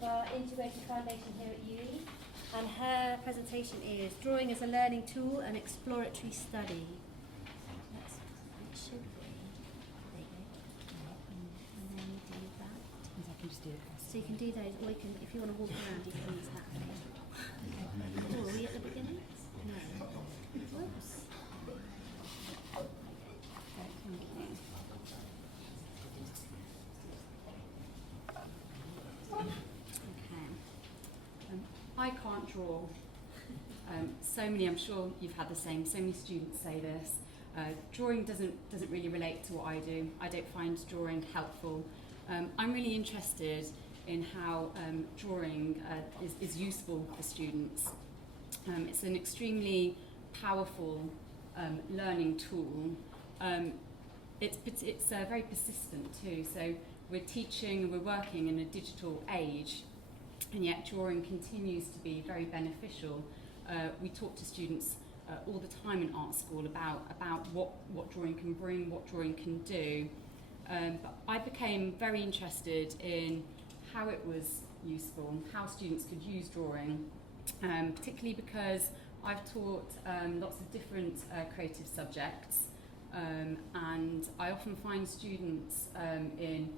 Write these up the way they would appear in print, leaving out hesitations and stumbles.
of our integrated foundation here at UWE, and her presentation is Drawing as a Learning Tool and Exploratory Study. It should be. There you go. And then you do that. I can just do it. So you can do those, or you can, if you want to walk around, you can use that. Oh, are we at the beginning? No. Whoops. Thank you. I can't draw. So many, I'm sure you've had the same, so many students say this. Drawing doesn't really relate to what I do. I don't find drawing helpful. I'm really interested in how drawing is useful for students. It's an extremely powerful learning tool. It's very persistent too, so we're teaching, we're working in a digital age, and yet drawing continues to be very beneficial. We talk to students all the time in art school about what drawing can bring, what drawing can do. But I became very interested in how it was useful, how students could use drawing, particularly because I've taught lots of different creative subjects, and I often find students in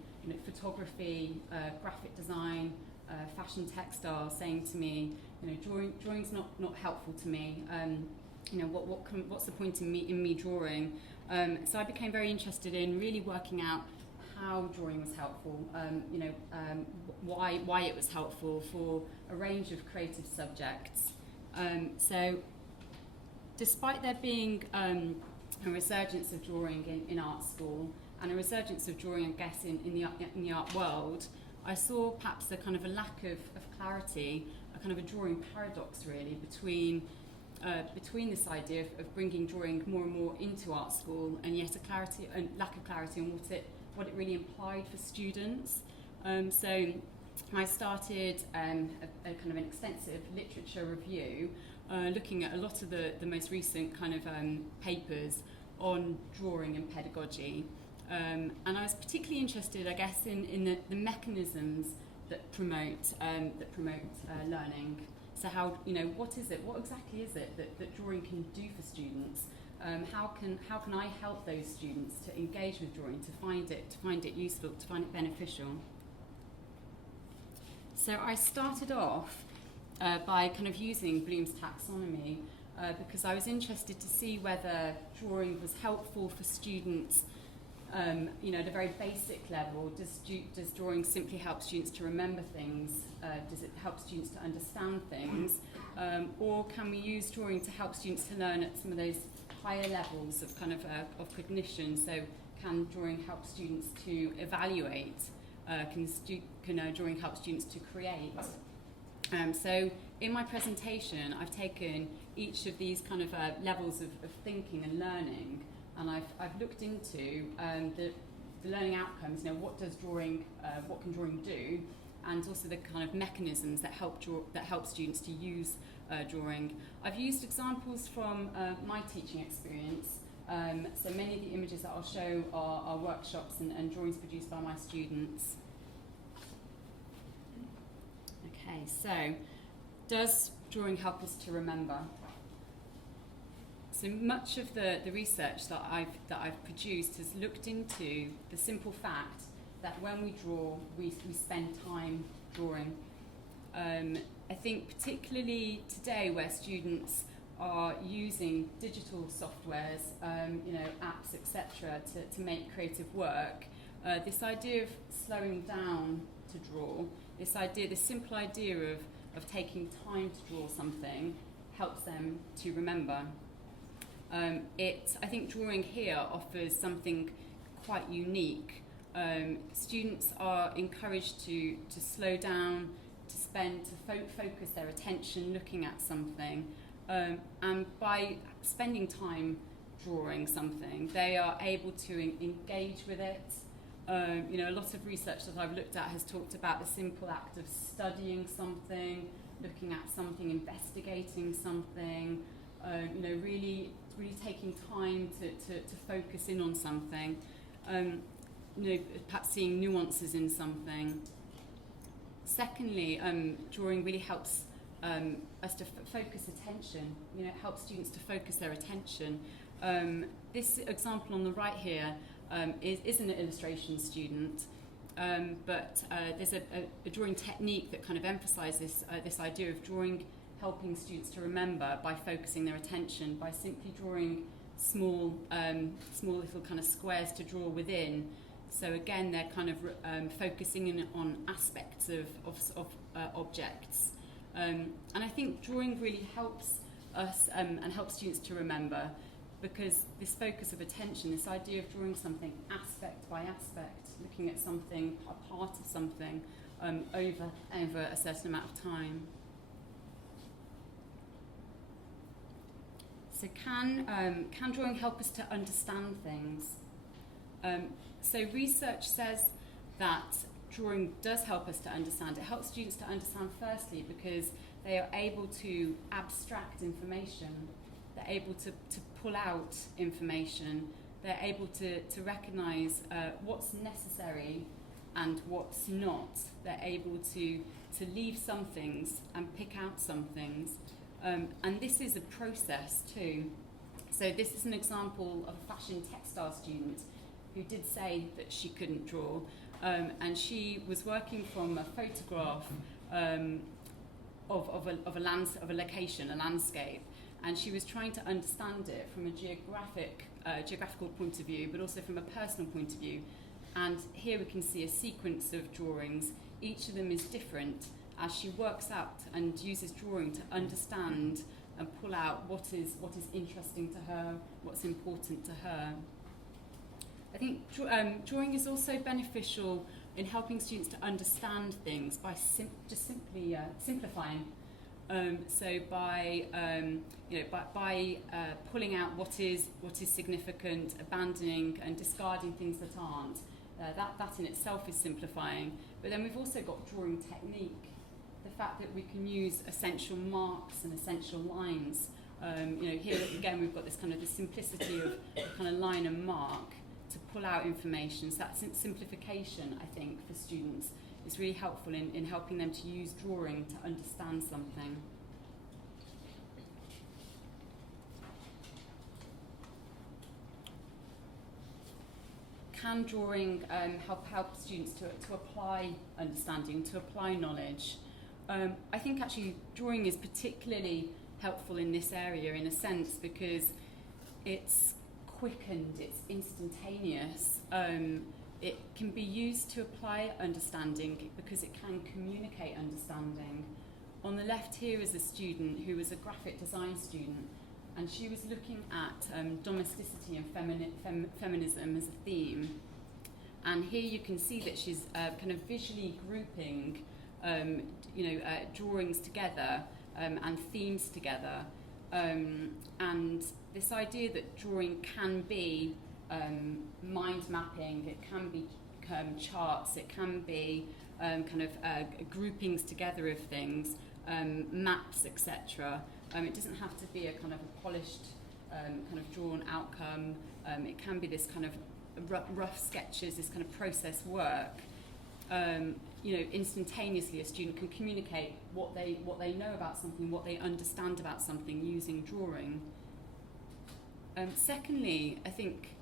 photography, graphic design, fashion textile saying to me, drawing's not helpful to me. What's the point in me drawing? So I became very interested in really working out how drawing was helpful. Why it was helpful for a range of creative subjects. So, despite there being a resurgence of drawing in art school and a resurgence of drawing, I guess, in the art world, I saw perhaps a kind of a lack of clarity, a kind of a drawing paradox really between this idea of bringing drawing more and more into art school, and yet a lack of clarity on what it really implied for students. So I started a kind of an extensive literature review, looking at a lot of the most recent kind of papers on drawing and pedagogy. And I was particularly interested, I guess, in the mechanisms that promote learning. So how, what exactly is it that drawing can do for students? How can I help those students to engage with drawing, to find it useful, to find it beneficial? So I started off by kind of using Bloom's taxonomy because I was interested to see whether drawing was helpful for students. At a very basic level, does drawing simply help students to remember things? Does it help students to understand things? Or can we use drawing to help students to learn at some of those higher levels of kind of cognition? So can drawing help students to evaluate? Can drawing help students to create? So in my presentation, I've taken each of these kind of levels of thinking and learning, and I've looked into the learning outcomes. What can drawing do, and also the kind of mechanisms that help students to use drawing. I've used examples from my teaching experience. So many of the images that I'll show are workshops and drawings produced by my students. Okay, so does drawing help us to remember? So much of the research that I've produced has looked into the simple fact that when we draw, we spend time drawing. I think particularly today, where students are using digital softwares, apps, etc., to make creative work, this idea of slowing down to draw, this simple idea of taking time to draw something, helps them to remember. I think drawing here offers something quite unique. Students are encouraged to slow down, to focus their attention looking at something, and by spending time drawing something, they are able to engage with it. A lot of research that I've looked at has talked about the simple act of studying something, looking at something, investigating something, really taking time to focus in on something, perhaps seeing nuances in something. Secondly, drawing really helps us to focus attention. You know, it helps students to focus their attention. This example on the right here is an illustration student, but there's a drawing technique that kind of emphasises this idea of drawing, helping students to remember by focusing their attention, by simply drawing small little kind of squares to draw within. So again, they're kind of focusing in on aspects of objects. And I think drawing really helps us and helps students to remember, because this focus of attention, this idea of drawing something aspect by aspect, looking at something, a part of something, over a certain amount of time. So can drawing help us to understand things? So research says that drawing does help us to understand. It helps students to understand firstly because they are able to abstract information. They're able to pull out information. They're able to recognise what's necessary and what's not. They're able to leave some things and pick out some things. And this is a process too. So this is an example of a fashion textile student who did say that she couldn't draw, and she was working from a photograph of a location, a landscape, and she was trying to understand it from a geographical point of view, but also from a personal point of view. And here we can see a sequence of drawings. Each of them is different as she works out and uses drawing to understand and pull out what is interesting to her, what's important to her. I think drawing is also beneficial in helping students to understand things by simply simplifying. So by pulling out what is significant, abandoning and discarding things that aren't. That in itself is simplifying. But then we've also got drawing technique. The fact that we can use essential marks and essential lines. Here again we've got this kind of the simplicity of kind of line and mark to pull out information. So that simplification, I think, for students is really helpful in helping them to use drawing to understand something. Can drawing help students to apply understanding, to apply knowledge? I think actually drawing is particularly helpful in this area in a sense because it's quickened, it's instantaneous. It can be used to apply understanding because it can communicate understanding. On the left here is a student who was a graphic design student, and she was looking at domesticity and feminism as a theme. And here you can see that she's kind of visually grouping drawings together and themes together. And this idea that drawing can be mind mapping, it can be charts, it can be groupings together of things, maps, etc. It doesn't have to be a kind of a polished kind of drawn outcome. It can be this kind of rough sketches, this kind of process work. Instantaneously a student can communicate what they know about something, what they understand about something using drawing. Secondly, I think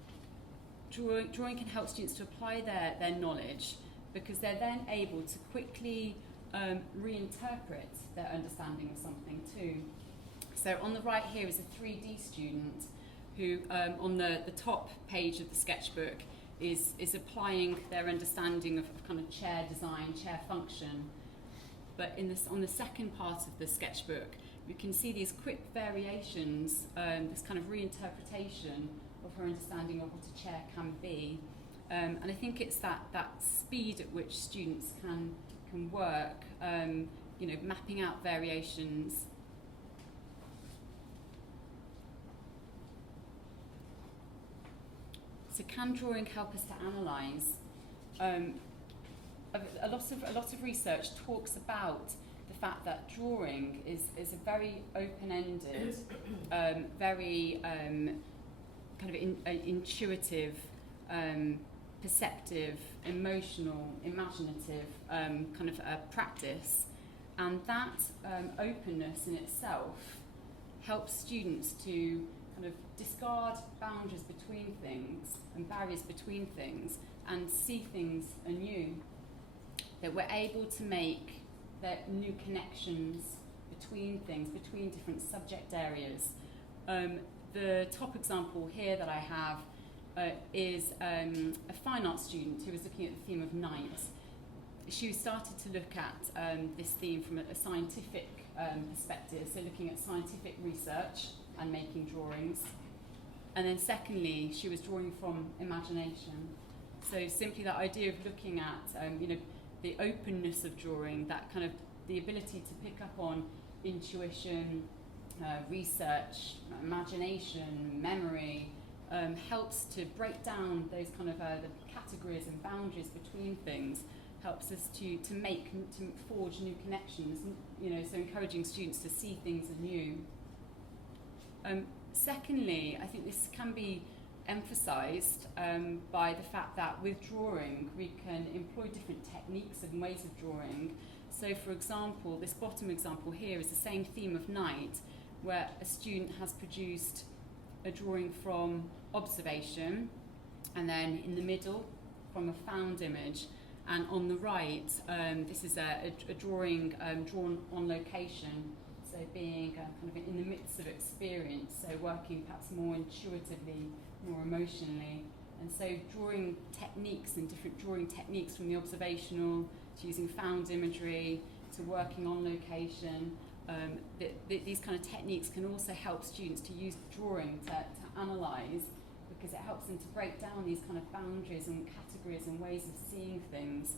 drawing can help students to apply their knowledge because they're then able to quickly reinterpret their understanding of something too. So on the right here is a 3D student who on the top page of the sketchbook is applying their understanding of kind of chair design, chair function. But on the second part of the sketchbook, you can see these quick variations, this kind of reinterpretation of her understanding of what a chair can be. And I think it's that speed at which students can work, mapping out variations. So can drawing help us to analyse? A lot of research talks about the fact that drawing is a very open-ended, very kind of intuitive perceptive, emotional, imaginative kind of practice. And that openness in itself helps students to kind of discard boundaries between things and barriers between things and see things anew. That we're able to make new connections between things, between different subject areas. The top example here that I have is a fine art student who was looking at the theme of night. She started to look at this theme from a scientific perspective, so looking at scientific research and making drawings. And then secondly, she was drawing from imagination. So simply that idea of looking at, the openness of drawing, that kind of the ability to pick up on intuition, research, imagination, memory, helps to break down those kind of the categories and boundaries between things, helps us to forge new connections, so encouraging students to see things anew. Secondly, I think this can be emphasised by the fact that with drawing we can employ different techniques and ways of drawing. So for example, this bottom example here is the same theme of night, where a student has produced a drawing from observation, and then in the middle from a found image, and on the right this is a drawing drawn on location, so being kind of in the midst of experience, so working perhaps more intuitively, more emotionally. And so drawing techniques and different drawing techniques, from the observational to using found imagery to working on location, these kind of techniques can also help students to use drawing to analyse, because it helps them to break down these kind of boundaries and categories and ways of seeing things.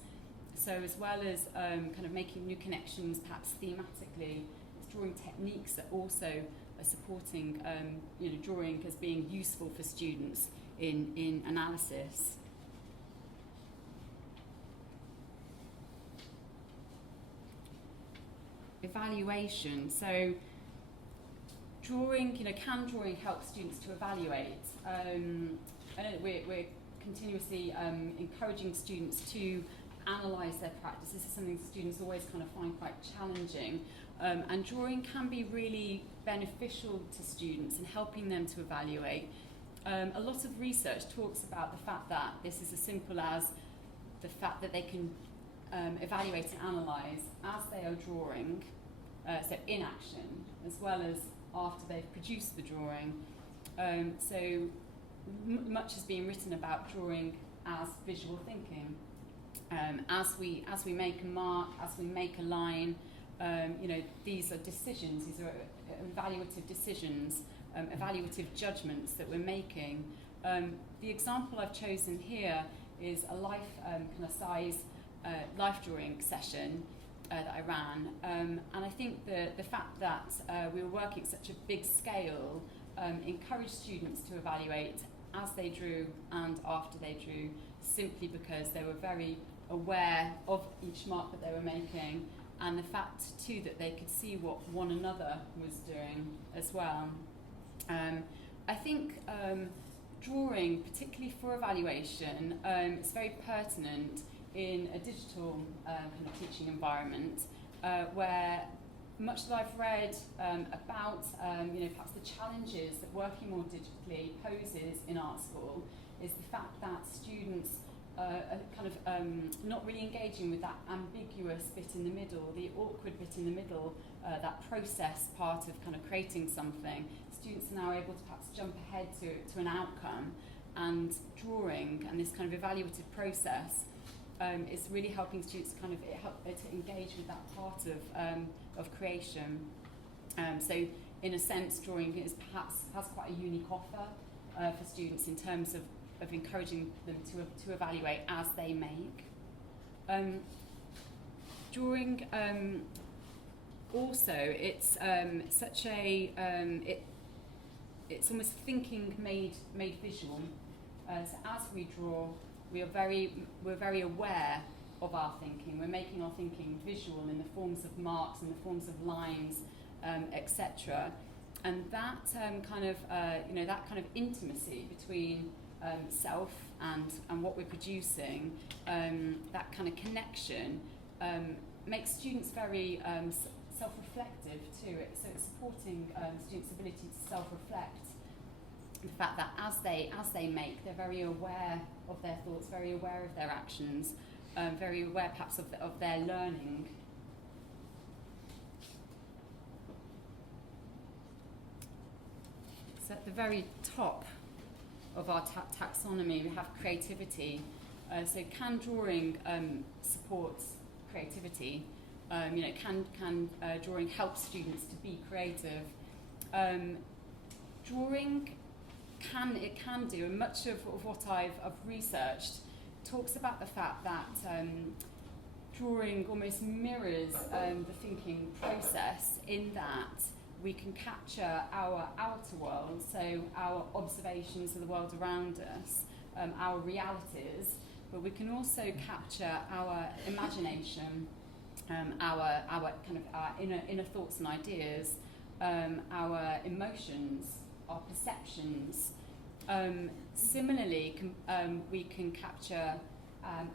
So as well as kind of making new connections perhaps thematically, it's drawing techniques that also are supporting drawing as being useful for students in analysis. Evaluation. So drawing, can drawing help students to evaluate? I know that we're continuously encouraging students to analyse their practice. This is something students always kind of find quite challenging. And drawing can be really beneficial to students in helping them to evaluate. A lot of research talks about the fact that this is as simple as the fact that they can evaluate and analyse as they are drawing, so in action, as well as after they've produced the drawing. So much is being written about drawing as visual thinking. As we make a mark, as we make a line, these are decisions, these are evaluative decisions, evaluative judgments that we're making. The example I've chosen here is a life kind of size life drawing session that I ran, and I think the fact that we were working at such a big scale encouraged students to evaluate as they drew and after they drew, simply because they were very aware of each mark that they were making, and the fact too that they could see what one another was doing as well. I think drawing, particularly for evaluation, is very pertinent in a digital kind of teaching environment, where much that I've read about perhaps the challenges that working more digitally poses in art school is the fact that students are kind of not really engaging with that ambiguous bit in the middle, the awkward bit in the middle, that process part of kind of creating something. Students are now able to perhaps jump ahead to an outcome, and drawing and this kind of evaluative process is really helping students kind of to engage with that part of creation. So in a sense, drawing has quite a unique offer for students in terms of encouraging them to evaluate as they make. Drawing also, it's such a it's almost thinking made visual. So as we draw, we're very aware of our thinking. We're making our thinking visual in the forms of marks, in the forms of lines, etc. And that that kind of intimacy between self and what we're producing, that kind of connection makes students very self-reflective too. So it's supporting students' ability to self-reflect. The fact that as they make, they're very aware of their thoughts, very aware of their actions, very aware perhaps of their learning. So at the very top of our taxonomy, we have creativity. So can drawing support creativity? Can drawing help students to be creative? Drawing can do, and much of what I've researched talks about the fact that drawing almost mirrors the thinking process, in that we can capture our outer world, so our observations of the world around us, our realities, but we can also capture our imagination, our inner thoughts and ideas, our emotions, our perceptions. Similarly, we can capture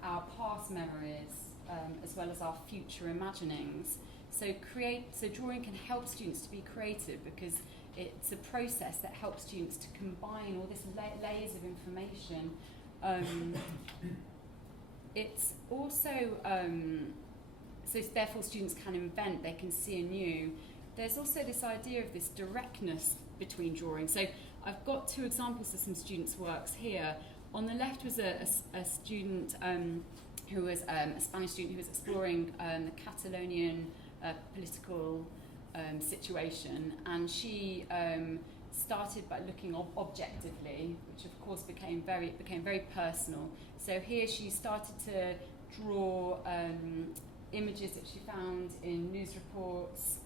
our past memories as well as our future imaginings. So drawing can help students to be creative because it's a process that helps students to combine all these layers of information. It's also, so therefore students can invent, they can see anew. There's also this idea of this directness between drawing. So I've got two examples of some students' works here. On the left was a student who was a Spanish student who was exploring the Catalonian political situation, and she started by looking objectively, which of course became very personal. So here she started to draw images that she found in news reports,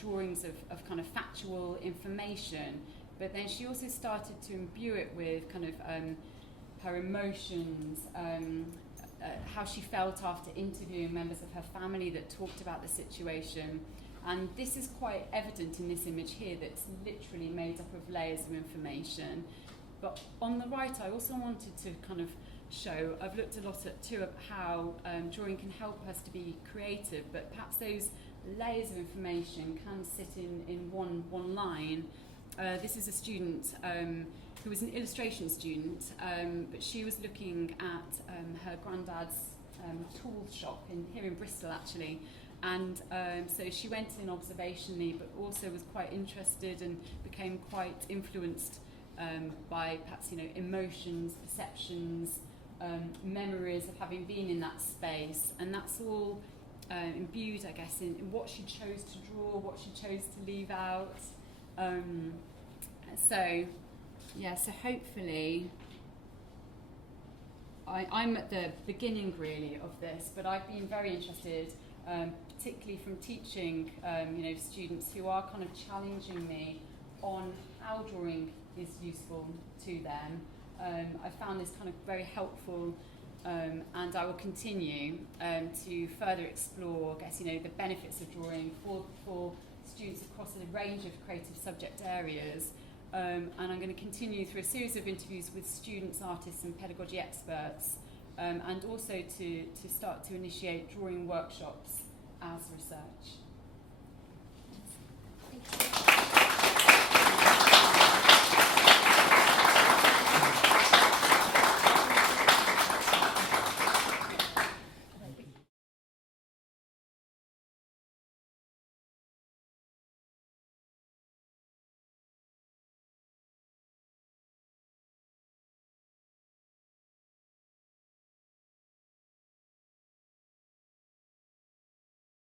drawings of kind of factual information, but then she also started to imbue it with kind of her emotions, how she felt after interviewing members of her family that talked about the situation. And this is quite evident in this image here, that's literally made up of layers of information. But on the right, I also wanted to kind of show, I've looked a lot at too at how drawing can help us to be creative, but perhaps those layers of information can sit in one line. This is a student who was an illustration student, but she was looking at her granddad's tool shop here in Bristol actually, and so she went in observationally, but also was quite interested and became quite influenced by perhaps emotions, perceptions, memories of having been in that space, and that's all imbued, I guess, in what she chose to draw, what she chose to leave out. So hopefully I'm at the beginning really of this, but I've been very interested, particularly from teaching students who are kind of challenging me on how drawing is useful to them. I found this kind of very helpful, and I will continue to further explore, I guess, the benefits of drawing for students across a range of creative subject areas. And I'm going to continue through a series of interviews with students, artists and pedagogy experts, and also to start to initiate drawing workshops as research. Thank you.